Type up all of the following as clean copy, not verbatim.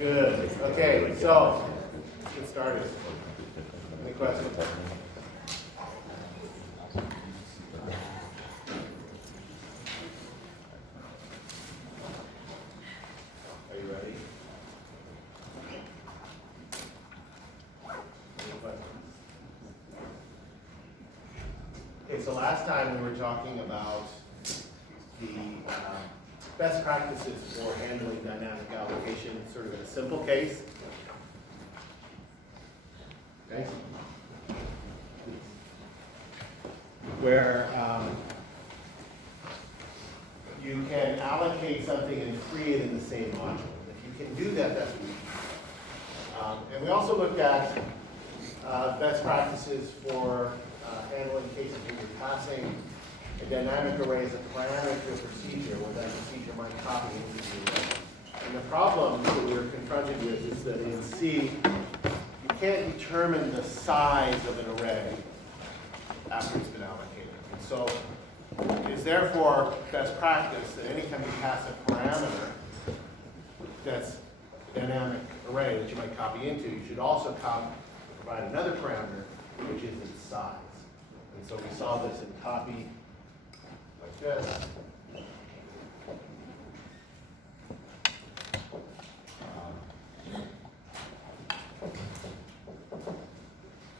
Good. Okay, so let's get started. Any questions? Are you ready? Any questions? Okay, so last time we were talking about the best practices for handling dynamic allocation, sort of in a simple case. Okay? Where you can allocate something and free it in the same module. If you can do that, that's good. And we also looked at best practices for handling cases where you're passing a dynamic array as a parameter to a procedure, where that procedure might copy into the array. And the problem that we were confronted with is that in C, you can't determine the size of an array after it's been allocated. And so it is therefore best practice that anytime you pass a parameter that's a dynamic array that you might copy into, you should also provide another parameter, which is its size. And so we saw this in copy like this.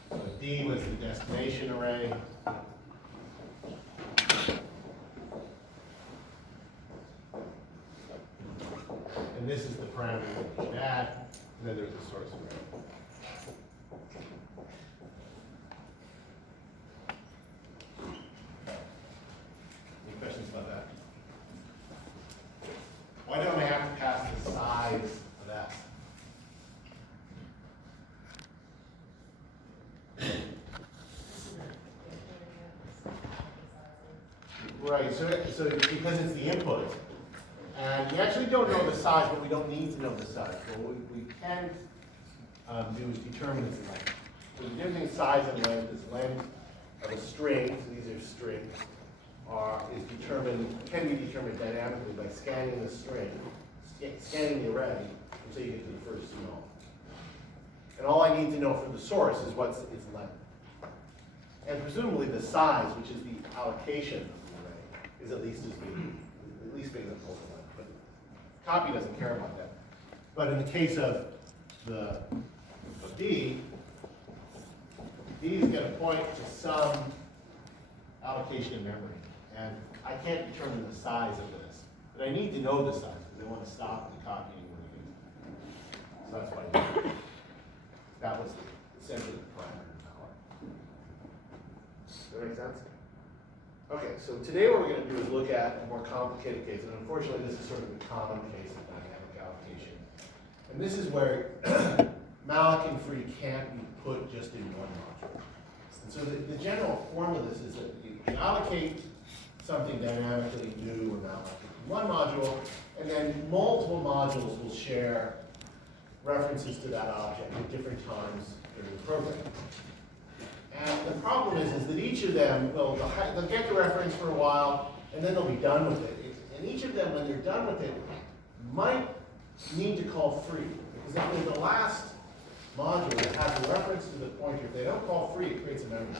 So D was the destination array. And this is the parameter that you should add. And then there's the source array. Any questions about that? Why don't I have to pass the size of S? Right, so because it's the input, and we actually don't know the size, but we don't need to know the size. So what we can do is determine its length. So the difference between size and length is length of a string, so these are strings, can be determined dynamically by scanning the string, scanning the array until you get to the first null. And all I need to know for the source is what's its length. And presumably the size, which is the allocation of the array, is at least big than total length. But copy doesn't care about that. But in the case of D is going to point to some allocation of memory. And I can't determine the size of this. But I need to know the size because I want to stop the copying when I get it. So that's what I did. That was essentially the parameter power. Does that make sense? Okay, so today what we're going to do is look at a more complicated case. And unfortunately, this is sort of a common case of dynamic allocation. And this is where malloc and free can't be put just in one module. And so the general form of this is that you allocate something dynamically new or malloc in one module, and then multiple modules will share references to that object at different times during the program. And the problem is that each of them, they'll get the reference for a while, and then they'll be done with it. And each of them, when they're done with it, might need to call free. Because if they're the last module that has a reference to the pointer, if they don't call free, it creates a memory.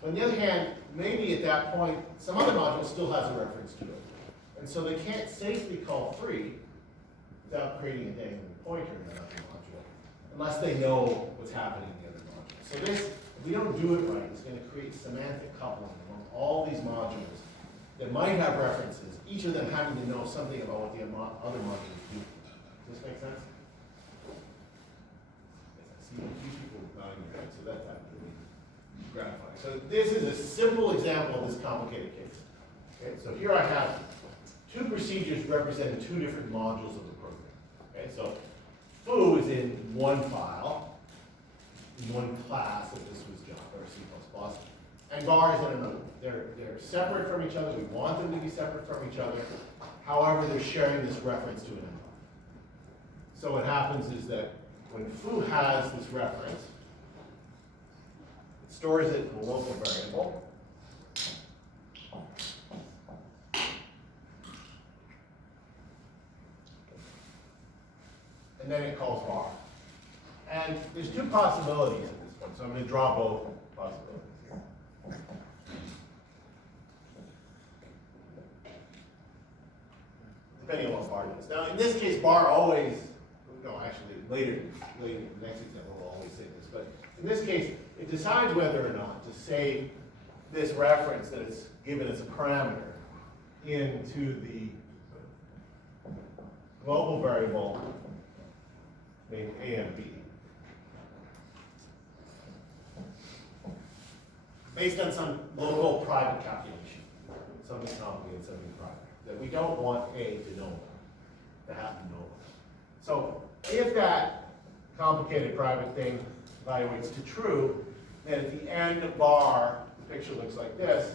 But on the other hand, maybe at that point, some other module still has a reference to it. And so they can't safely call free without creating a dangling pointer in that other module, unless they know what's happening in the other module. So this, if we don't do it right, it's going to create semantic coupling among all these modules that might have references, each of them having to know something about what the other modules do. Does this make sense? See a few people nodding their heads, so that's really gratifying. So this is a simple example of this complicated case. Okay, so here I have two procedures representing two different modules of the program. Okay, so foo is in one file, in one class, if this was Java or C++, and bar is in another. They're separate from each other. We want them to be separate from each other. However, they're sharing this reference to an input. So what happens is that when foo has this reference, it stores it in a local variable. and then it calls bar. And there's two possibilities at this point, so I'm going to draw both possibilities here. Depending on what bar it is. Now, in this case, bar always, no, actually, later the next example will always say this, but in this case, it decides whether or not to save this reference that it's given as a parameter into the global variable named A and B, based on some local private calculation, something complicated, something private, that we don't want A to know about, to happen to know about. So if that complicated private thing evaluates to true, then at the end of bar, the picture looks like this.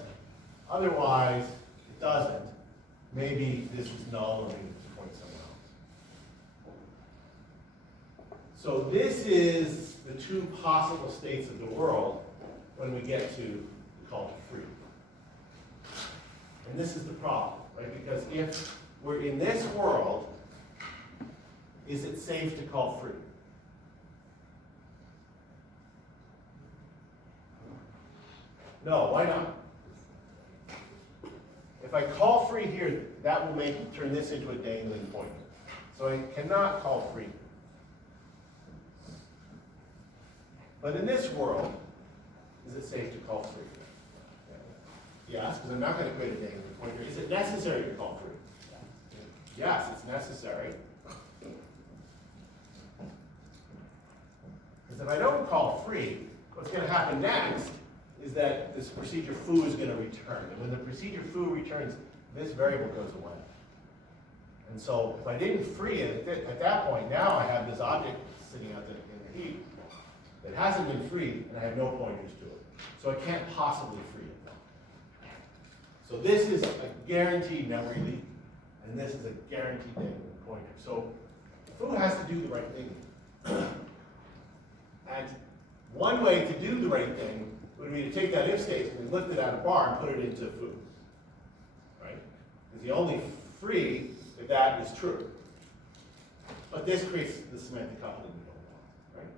Otherwise, it doesn't. Maybe this is null or maybe it's point somewhere else. So this is the two possible states of the world when we get to the call to free. And this is the problem, right? Because if we're in this world, is it safe to call free? No, why not? If I call free here, that will turn this into a dangling pointer. So I cannot call free. But in this world, is it safe to call free? Yes, because I'm not going to create a dangling pointer. Is it necessary to call free? Yes, it's necessary. Because if I don't call free, what's going to happen next is that this procedure foo is going to return. And when the procedure foo returns, this variable goes away. And so if I didn't free it at that point, now I have this object sitting out in the heap that hasn't been freed, and I have no pointers to it. So I can't possibly free it. So this is a guaranteed memory leak, and this is a guaranteed dangling pointer. So foo has to do the right thing. And one way to do the right thing would be to take that if statement and lift it out of bar and put it into foo. Right? Because you only free if that is true. But this creates the semantic coupling we don't want. Right?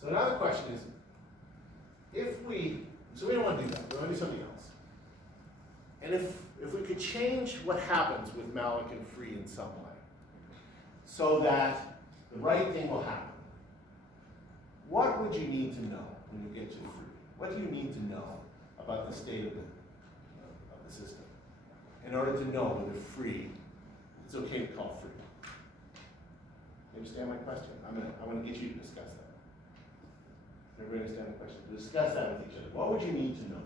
So another question is, so we don't want to do that, we want to do something else. And if we could change what happens with malloc and free in some way, so that the right thing will happen, what would you need to know when you get to free? What do you need to know about the state of the system in order to know whether free, it's okay to call free? You understand my question? I want to get you to discuss that. Everybody understand the question? To discuss that with each other. What would you need to know?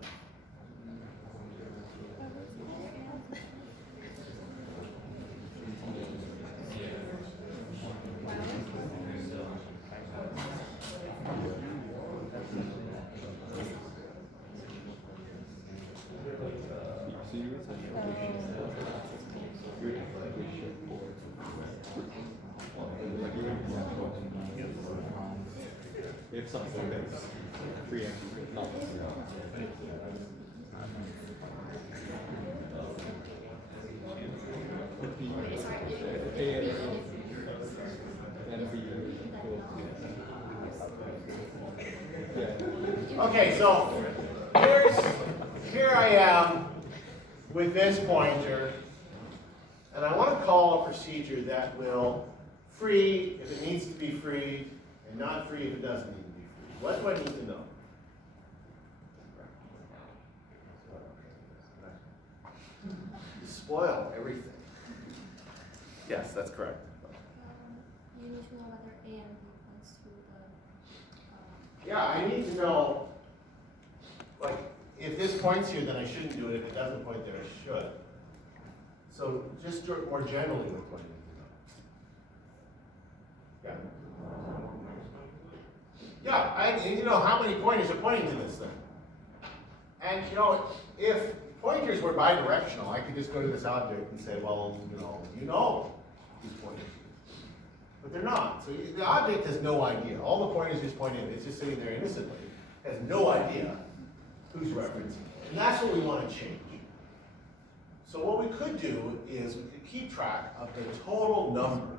If something that's free and not Okay, so here I am with this pointer, and I want to call a procedure that will free if it needs to be freed, and not free if it doesn't need to be freed. What do I need to know? You spoil everything. Yes, that's correct. You need to know whether A and B points to the... Yeah, I need to know, like, if this points here, then I shouldn't do it. If it doesn't point there, I should. So just more generally with what I need to know. Yeah. Yeah, I need to know how many pointers are pointing to this thing. And if pointers were bidirectional, I could just go to this object and say, well, you know these pointers. But they're not. So the object has no idea. All the pointers just point in. It's just sitting there innocently. It has no idea who's referencing. And that's what we want to change. So what we could do is we could keep track of the total number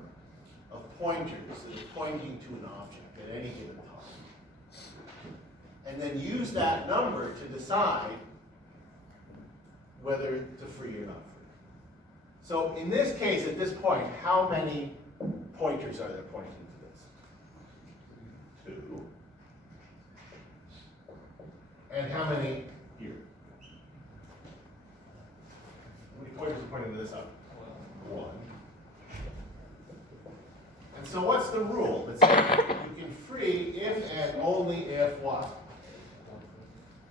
of pointers that are pointing to an object at any given time. And then use that number to decide whether to free or not free. So in this case, at this point, how many pointers are there pointing to this? 2. And how many here? How many pointers are pointing to this up? 1. And so what's the rule that says you can free if and only if what?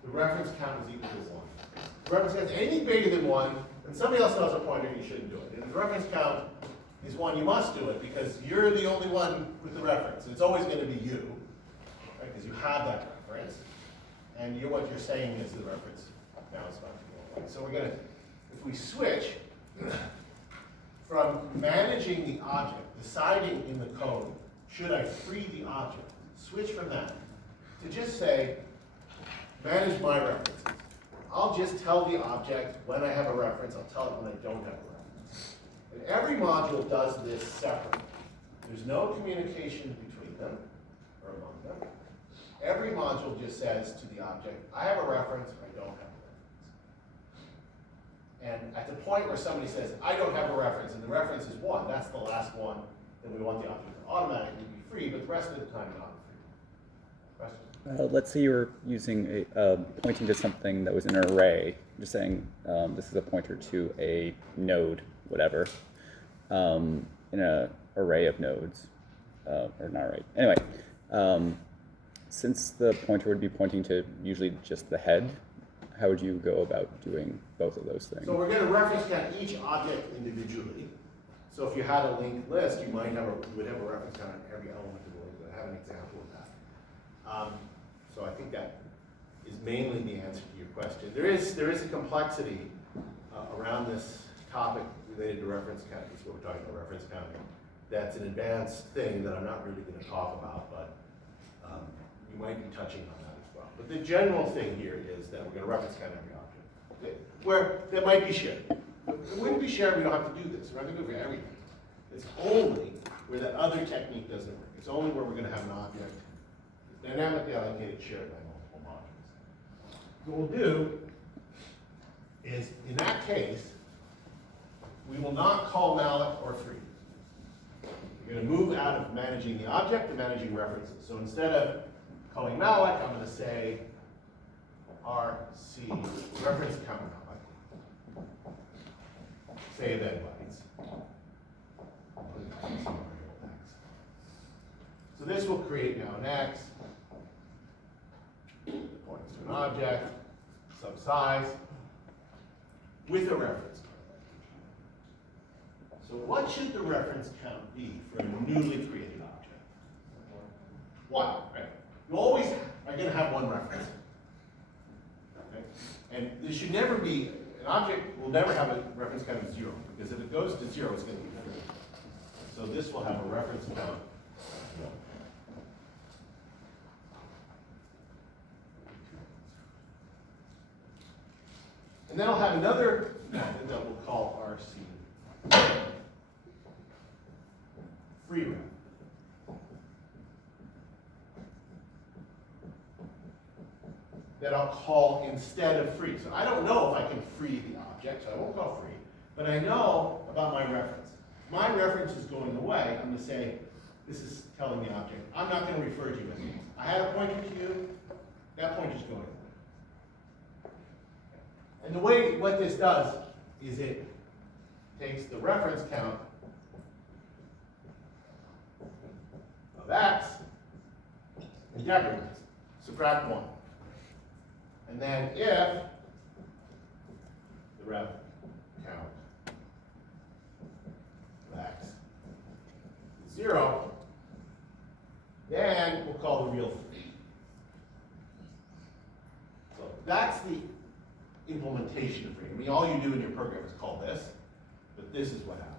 The reference count is equal to 1. If the reference count is any bigger than 1, and somebody else knows a pointer, you shouldn't do it. And if the reference count is 1, you must do it because you're the only one with the reference. It's always going to be you, right? Because you have that reference, and what you're saying is the reference now is about to go away. So we're going to, if we switch from managing the object, deciding in the code, should I free the object, switch from that to just say, manage my references. I'll just tell the object when I have a reference, I'll tell it when I don't have a reference. And every module does this separately. There's no communication between them or among them. Every module just says to the object, I have a reference, or I don't have a reference. And at the point where somebody says, I don't have a reference, and the reference is 1, that's the last one, then we want the object to automatically be free, but the rest of the time not free. Question? Let's say you were using pointing to something that was in an array, just saying this is a pointer to a node, whatever, in an array of nodes, or not array. Anyway, since the pointer would be pointing to usually just the head, how would you go about doing both of those things? So we're going to reference count each object individually. So if you had a linked list, you would have a reference count on every element of the link. I have an example of that. So I think that is mainly the answer to your question. There is a complexity around this topic related to reference count. That's what we're talking about, reference counting. That's an advanced thing that I'm not really going to talk about, but you might be touching on that as well. But the general thing here is that we're going to reference count every object. Okay? Where that might be shared. It wouldn't be shared, we don't have to do this. We're not going to do it for everything. It's only where that other technique doesn't work. It's only where we're going to have an object dynamically allocated, shared by multiple modules. What we'll do is, in that case, we will not call malloc or free. We're going to move out of managing the object to managing references. So instead of calling malloc, I'm going to say RC reference count malloc. Save that bytes. So this will create now an X that points to an object, some size, with a reference count. So what should the reference count be for a newly created object? 1, right? You always are going to have 1 reference. Okay? And this should never be, an object will never have a reference count of 0, because if it goes to 0, it's going to be free. So this will have a reference count of 1. And then I'll have another method that we'll call RC free ref. That I'll call instead of free. So I don't know if I can free the object, so I won't call free, but I know about my reference. If my reference is going away, I'm going to say, this is telling the object, I'm not going to refer to you anymore. I had a pointer to you, that pointer's going away. And the way, what this does is it takes the reference count of X and decrements, subtract 1. And then if the ref count of X is 0, then we'll call the real free. So that's the implementation of free. I mean, all you do in your program is call this, but this is what happens.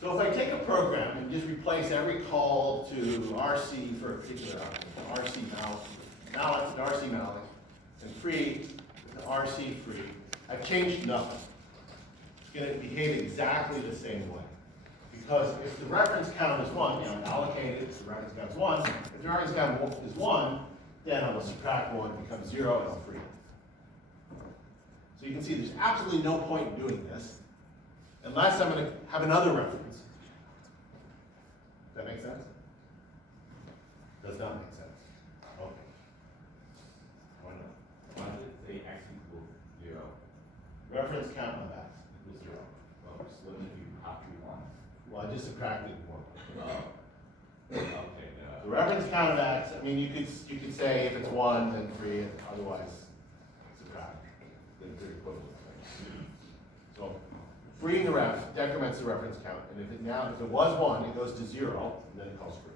So if I take a program and just replace every call to RC for a particular object, RC malloc to RC malloc, and free to RC free, I've changed nothing. It's going to behave exactly the same way. Because if the reference count is 1, you know, allocate it, the reference count is 1. If the reference count is 1, then I will subtract 1, it becomes 0, and I'll free it. So you can see there's absolutely no point in doing this unless I'm going to have another reference. Does that make sense? Does not make sense. Okay. Why not? Why did it say x equals 0? Reference count of x equals 0. Well, just what if you copy 1? Well, I just subtracted 1. Oh. Okay, The reference count of x, I mean, you could say if it's 1, then free it, otherwise subtract. They're equivalent. So freeing the ref decrements the reference count, and if it was 1, it goes to 0, and then it calls free.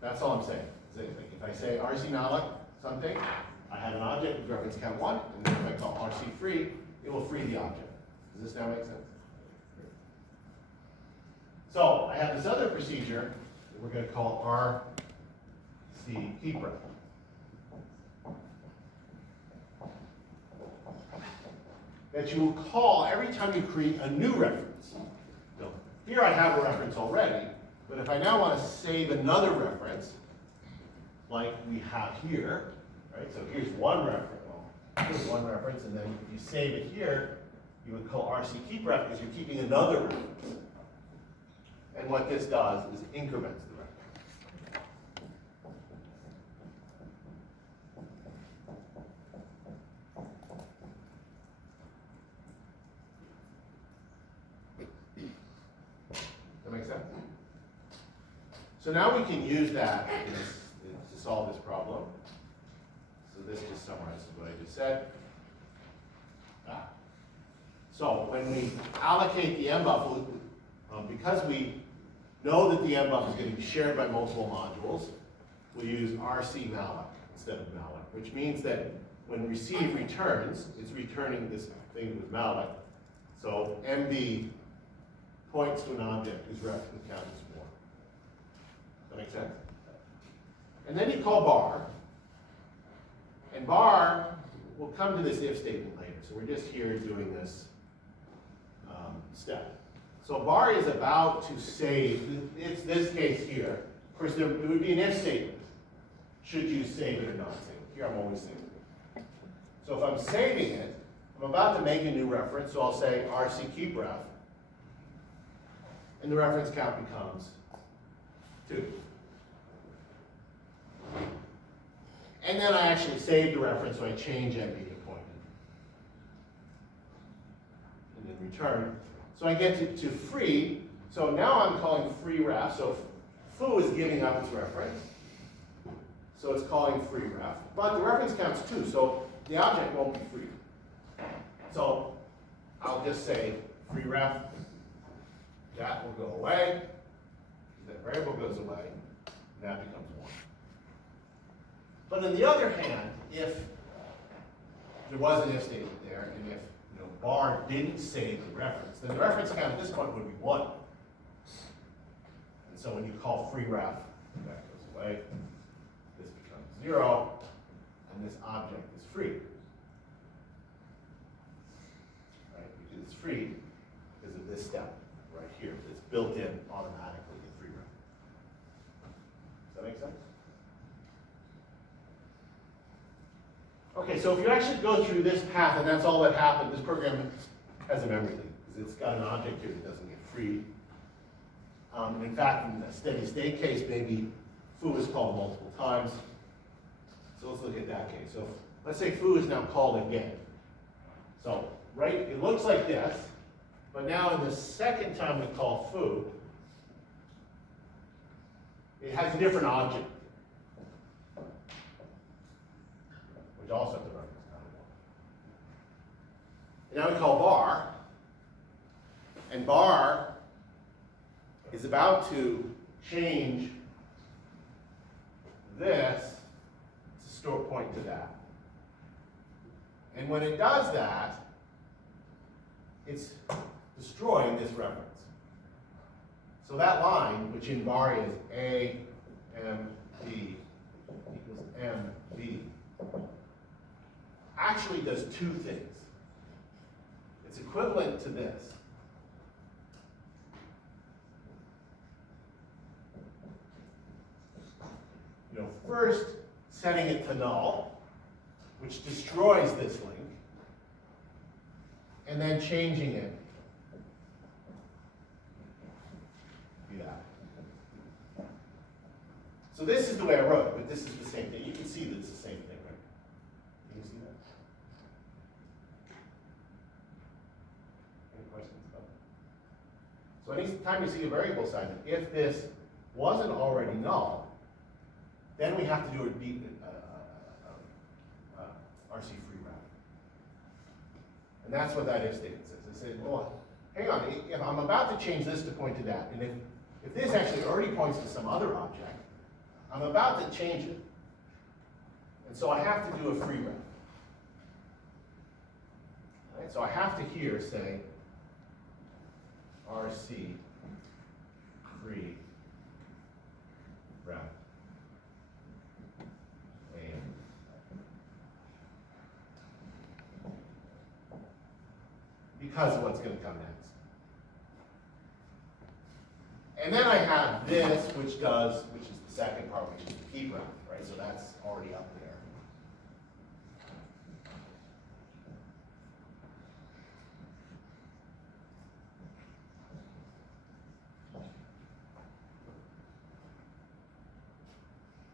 That's all I'm saying. Like if I say RC malloc something, I have an object with reference count 1, and then if I call RC free, it will free the object. Does this now make sense? So I have this other procedure that we're going to call RC keep ref. That you will call every time you create a new reference. So here I have a reference already, but if I now want to save another reference, like we have here, right? So here's one reference. Well, here's one reference, and then if you save it here, you would call RC keep ref because you're keeping another reference. And what this does is increments the reference. That make sense? So now we can use that to solve this problem. So this just summarizes what I just said. So when we allocate the MBUF, because we know that the MBUF is going to be shared by multiple modules, we'll use RC malloc instead of malloc, which means that when receive returns, it's returning this thing with malloc. So MB points to an object whose reference count is 1. That make sense? And then you call bar, and bar will come to this if statement later. So we're just here doing this step. So bar is about to save, it's this case here. Of course, there would be an if statement. Should you save it or not save it? Here I'm always saving it. So if I'm saving it, I'm about to make a new reference, so I'll say RC keep ref, and the reference count becomes 2. And then I actually save the reference, so I change MB to pointed. And then return. So I get to free. So now I'm calling free ref. So foo is giving up its reference. So it's calling free ref. But the reference counts 2, so the object won't be free. So I'll just say free ref. That will go away. That variable goes away. And that becomes 1. But on the other hand, if there was an if statement there, and if bar didn't save the reference, then the reference count at this point would be 1. And so when you call free ref, that goes away. This becomes 0, and this object is free. Right? Because it's free because of this step right here. It's built in automatically in free ref. Does that make sense? Okay, so if you actually go through this path and that's all that happened, this program has a memory leak because it's got an object here that doesn't get freed. In fact, in the steady state case, maybe foo is called multiple times. So let's look at that case. So let's say foo is now called again. So, right, it looks like this, but now in the second time we call foo, it has a different object. Also at the reference count of 1. And now we call bar, and bar is about to change this to store point to that. And when it does that, it's destroying this reference. So that line, which in bar is A, M, B equals M, B, actually does 2 things. It's equivalent to this. first setting it to null, which destroys this link, and then changing it. Do that. So this is the way I wrote it, but this is the same thing. You can see that it's the same thing, right? Can you see that? Any questions about that? So anytime you see a variable assignment, if this wasn't already null, then we have to do a RC free wrap. And that's what that if statement says. It says, well, hang on, if I'm about to change this to point to that, and if this actually already points to some other object, I'm about to change it. And so I have to do a free wrap. Right? So I have to here say RC free wrap. Because of what's going to come next. And then I have this, which is the second part, which is the keep wrap, right? So that's already up there.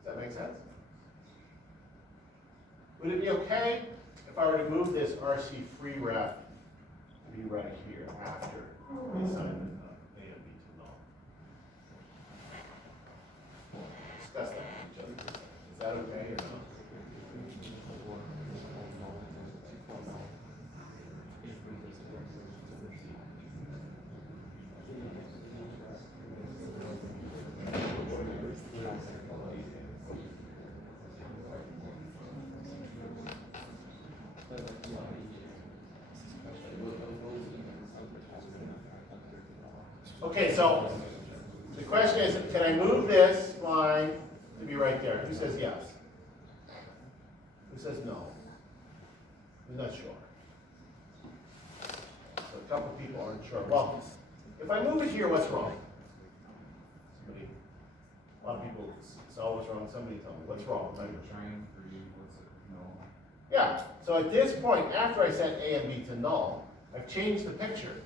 Does that make sense? Would it be okay if I were to move this RC free wrap to be right here after the assignment of A and B to null? Discuss that with each other for a second. Is that okay or not? Okay, so the question is, can I move this line to be right there? Who says yes? Who says no? I'm not sure. So a couple people aren't sure. Well, if I move it here, what's wrong? Somebody, a lot of people say what's wrong. Somebody tell me, what's wrong? Trying for you, what's it? No. Yeah, so at this point, after I set A and B to null, I've changed the picture.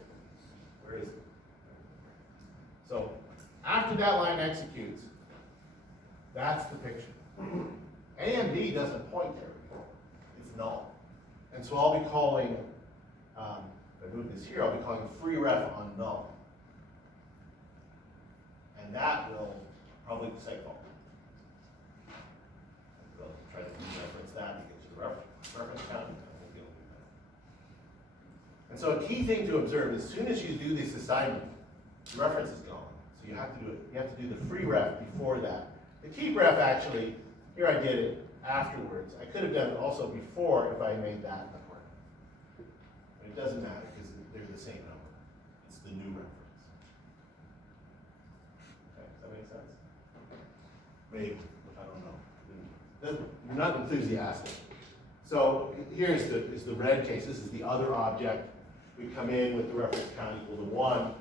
Where is it? So after that line executes, that's the picture. A and B doesn't point there anymore. It's null. And so I'll be calling, if I move this here, I'll be calling free ref on null. And that will probably say fault. We'll try to reference that to get to the reference count. And so a key thing to observe, as soon as you do this assignment, the reference is gone. So you have to do it. You have to do the free ref before that. The keep ref actually, here I did it afterwards. I could have done it also before if I made that work. But it doesn't matter because they're the same number. It's the new reference. Okay, does that make sense? Maybe, I don't know. You're not enthusiastic. So here's the red case. This is the other object. We come in with the reference count equal to 1.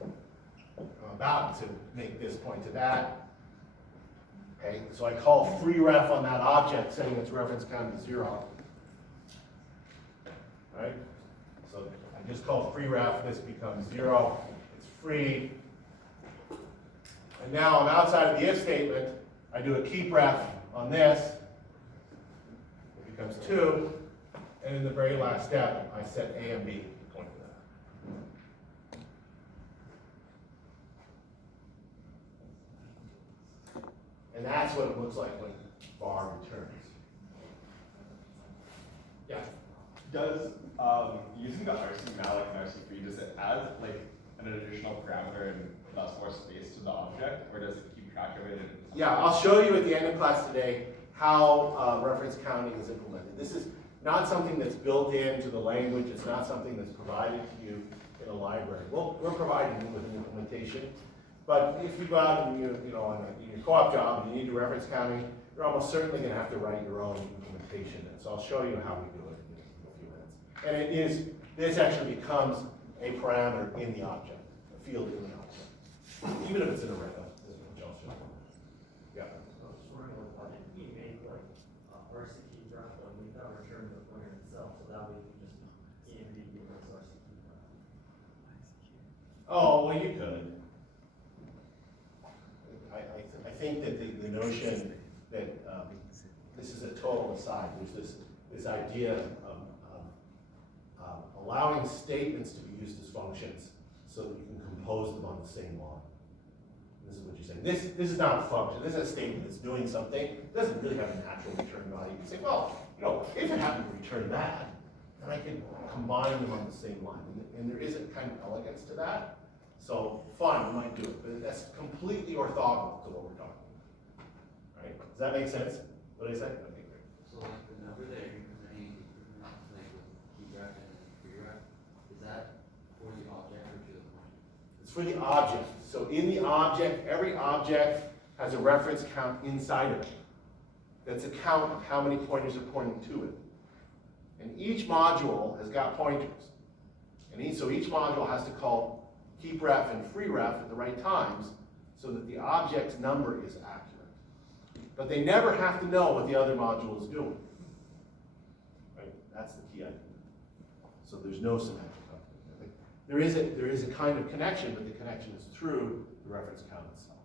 I'm about to make this point to that. Okay, so I call free ref on that object, setting its reference count to 0. Right? So I just call free ref, this becomes 0. It's free. And now I'm outside of the if statement. I do a keep ref on this. It becomes 2. And in the very last step, I set A and B to point to that. And that's what it looks like when bar returns. Yeah? Does using the RC malloc and RC free, does it add like an additional parameter and thus more space to the object, or does it keep track of it? Yeah, I'll show you at the end of class today how reference counting is implemented. This is not something that's built into the language. It's not something that's provided to you in a library. Well, we're providing you with an implementation. But if you go out and in your co-op job and you need to reference counting, you're almost certainly going to have to write your own implementation. And so I'll show you how we do it in a few minutes. And this actually becomes a parameter in the object, a field in the object, even if it's an array, which I'll show you. Yeah. So I was just wondering, why didn't we make like RC key graph one without returning the pointer itself, so that way you can just A and B equals RC key graph? Oh, well, you could. I think that the notion that this is a total aside, there's this idea of allowing statements to be used as functions so that you can compose them on the same line. This is what you're saying. This is not a function. This is a statement that's doing something. It doesn't really have a natural return value. You can say, well, if it happened to return that, then I can combine them on the same line. And there is a kind of elegance to that. So fine, we might do it, but that's completely orthogonal to what we're talking about. Right? Does that make sense? What did I say? Okay, great. So like the number that you're presenting, like with key graph and free graph, is that for the object or to the point? It's for the object. So in the object, every object has a reference count inside of it. That's a count of how many pointers are pointing to it. And each module has got pointers. And so each module has to call keep ref and free ref at the right times so that the object's number is accurate. But they never have to know what the other module is doing. Right? That's the key idea. So there's no semantic conflict. There is a kind of connection, but the connection is through the reference count itself.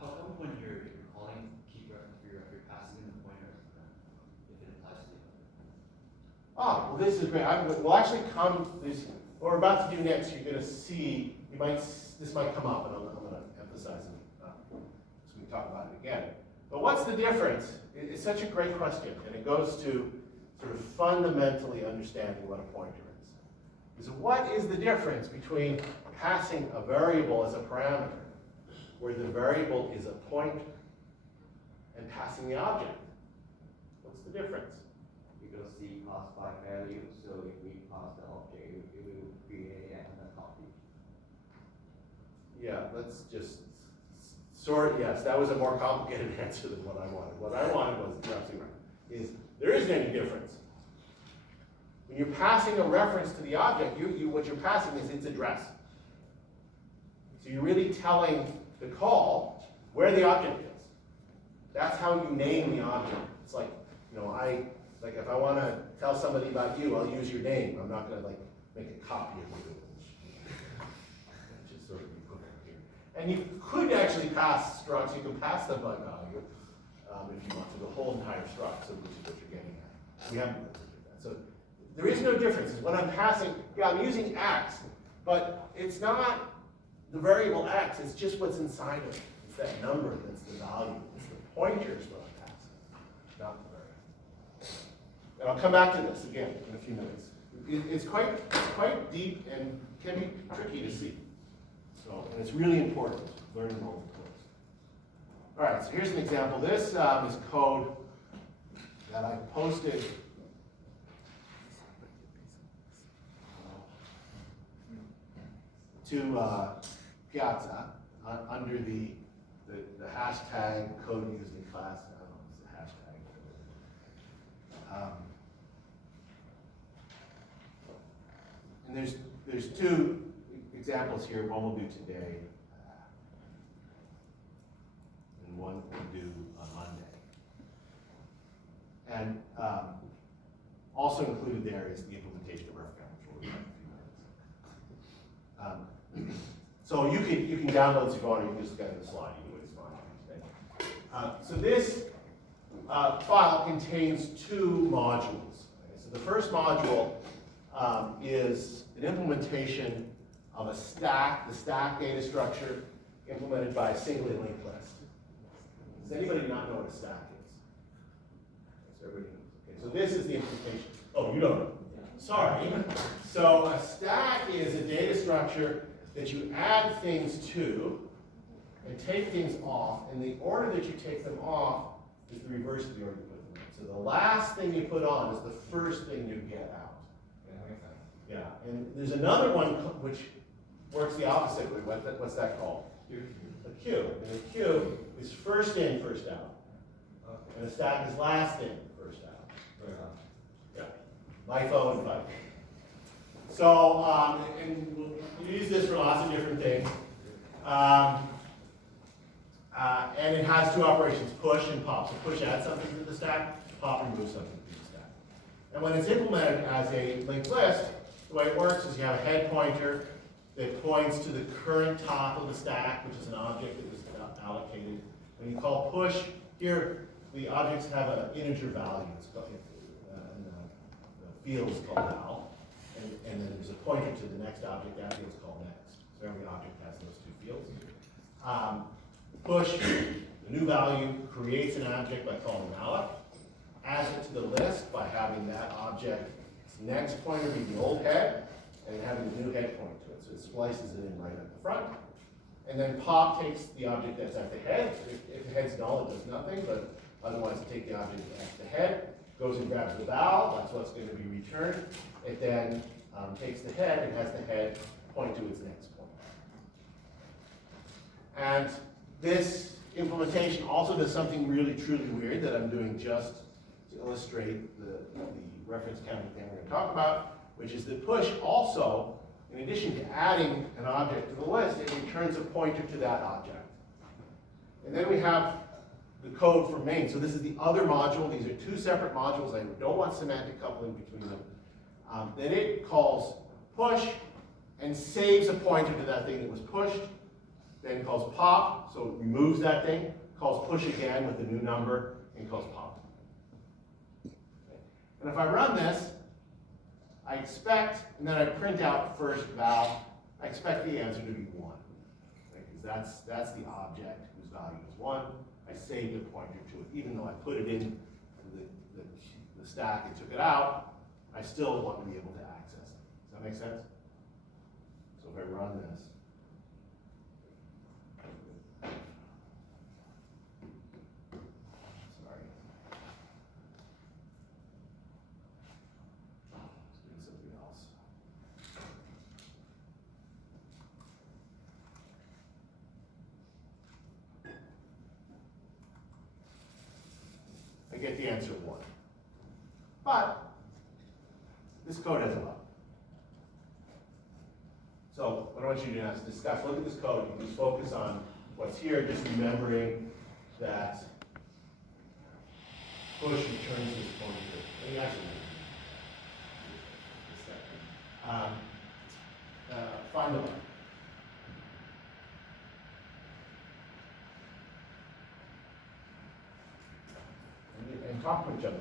How come when you're calling keep ref and free ref, you're passing in the pointer if it applies to the other? Well, this is great. We'll actually come, what we're about to do next, you're going to see, this might come up, and I'm going to emphasize it so we can talk about it again. But what's the difference? It's such a great question, and it goes to sort of fundamentally understanding what a pointer is. So what is the difference between passing a variable as a parameter, where the variable is a pointer, and passing the object? What's the difference? Because C pass by value, so if we pass the object, it will create a copy. Yeah, let's just yes, that was a more complicated answer than what I wanted. What I wanted was, you're absolutely right, is there isn't any difference. When you're passing a reference to the object, what you're passing is its address. So you're really telling the call where the object is. That's how you name the object. It's like, if I want to tell somebody about you, I'll use your name. I'm not going to make a copy of you. Just sort of be put in here. And you could actually pass structs. You can pass them by value if you want to, the whole entire struct, so which is what you're getting at. We haven't looked at that. So there is no difference. When I'm passing, I'm using x, but it's not the variable x. It's just what's inside of it. It's that number that's the value. It's the pointer is what I'm passing, not the variable. And I'll come back to this again in a few minutes. It's quite deep and can be tricky to see. So, and it's really important learning multiple codes. All right, so here's an example. This is code that I posted to Piazza under the hashtag code used in class. I don't know if it's a hashtag. And there's two examples here. One we'll do today, and one we'll do on Monday. And also included there is the implementation of RefCount, which we'll look at in a few minutes. So you can download this if you want, or you can just get the slide. Either way, it's fine. So this file contains two modules. Okay? So the first module is an implementation of a stack, the stack data structure implemented by a singly linked list. Does anybody not know what a stack is? So everybody knows. Okay, so this is the implementation. Oh, you don't know. Sorry. So a stack is a data structure that you add things to and take things off, and the order that you take them off is the reverse of the order you put them in. So the last thing you put on is the first thing you get out. Yeah, and there's another one which works the opposite way. What's that called? A queue. And a queue is first in, first out. And a stack is last in, first out. Yeah, LIFO and FIFO. So, and we'll use this for lots of different things. And it has two operations, push and pop. So push adds something to the stack, pop removes something from the stack. And when it's implemented as a linked list, the way it works is you have a head pointer that points to the current top of the stack, which is an object that was allocated. When you call push, here the objects have an integer value. It's called, in the field is called val, and then there's a pointer to the next object. That field is called next. So every object has those two fields. Push, the new value, creates an object by calling malloc, adds it to the list by having that object's next pointer be the old head, and having the new head point to it. So it splices it in right at the front. And then pop takes the object that's at the head. If the head's null, it does nothing, but otherwise it takes the object at the head, goes and grabs the val, that's what's going to be returned. It then takes the head and has the head point to its next point. And this implementation also does something really truly weird that I'm doing just to illustrate the reference counting thing we're going to talk about, which is that push also, in addition to adding an object to the list, it returns a pointer to that object. And then we have the code for main. So this is the other module. These are two separate modules. I don't want semantic coupling between them. Then it calls push and saves a pointer to that thing that was pushed. Then calls pop, so it removes that thing. Calls push again with the new number and calls pop. And if I run this, I expect, and then I print out first val, I expect the answer to be 1. Right? Because that's the object whose value is 1. I saved a pointer to it. Even though I put it in the stack and took it out, I still want to be able to access it. Does that make sense? So if I run this, sorry. Let's do something else. I get the answer 1. But this code has a bug. So what I want you to do now is discuss, look at this code, and just focus on what's here, just remembering that push returns this pointer. Let me actually find the bug. And talk to each other.